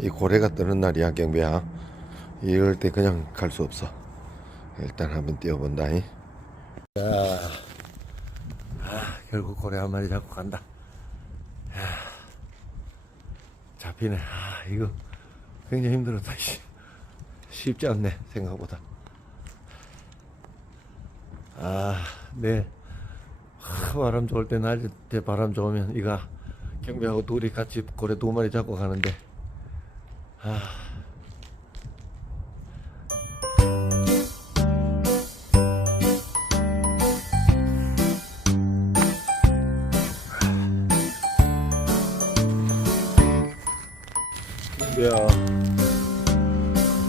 이 고래가 뜨는 날이야 경배야. 이럴 때 그냥 갈 수 없어. 일단 한번 뛰어본다 이. 자, 아, 결국 고래 한 마리 잡고 간다. 야, 잡히네. 아 이거 굉장히 힘들었다 씨. 쉽지 않네 생각보다. 아네. 바람 좋을 때 낮에 때 바람 좋으면 이가 경비하고 둘이 같이 고래 두 마리 잡고 가는데 아 야.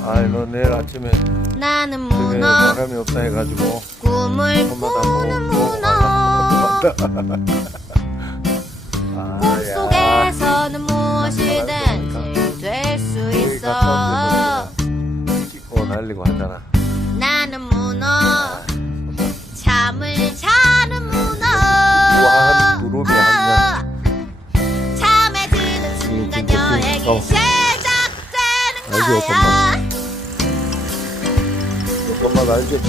아이 너 내일 아침에 나는 그게 문어. 바람이 없다 해가지고 꿈을 꾸는 뭐, 문어 날리고 하잖아. 나는 문어 잠을 자는 문어. 우아한 두루미 한 잠에 드는 순간 여행이 어. 시작되는 알지, 거야. 엄마 알지?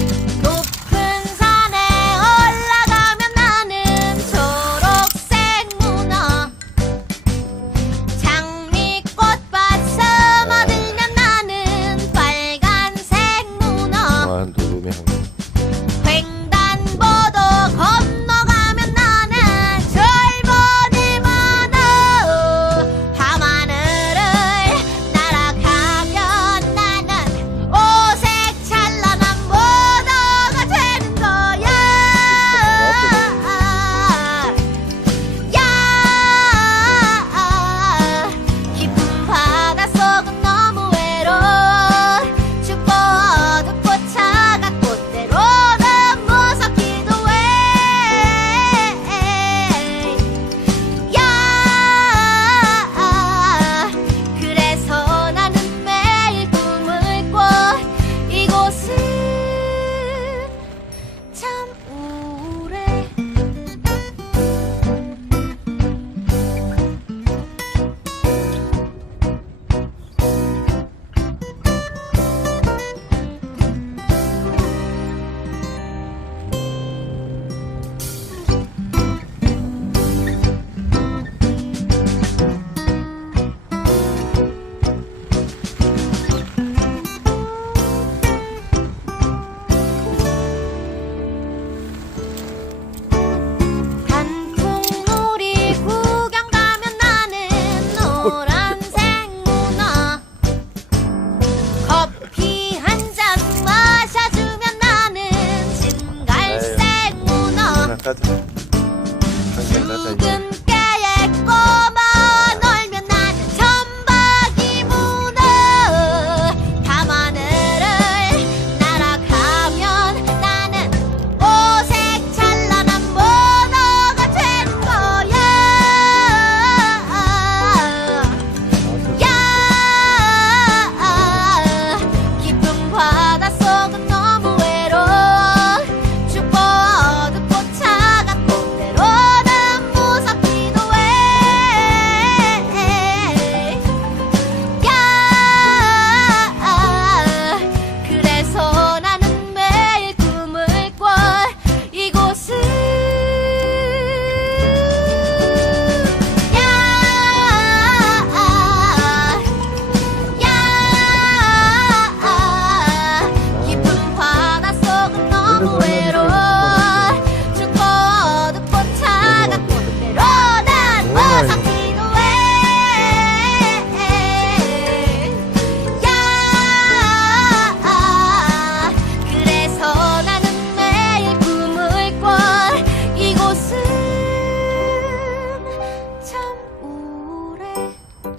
우아한 두 문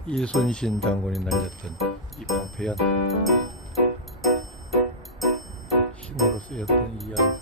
이순신 장군이 날렸던 이 방패연 신으로 쓰였던 이연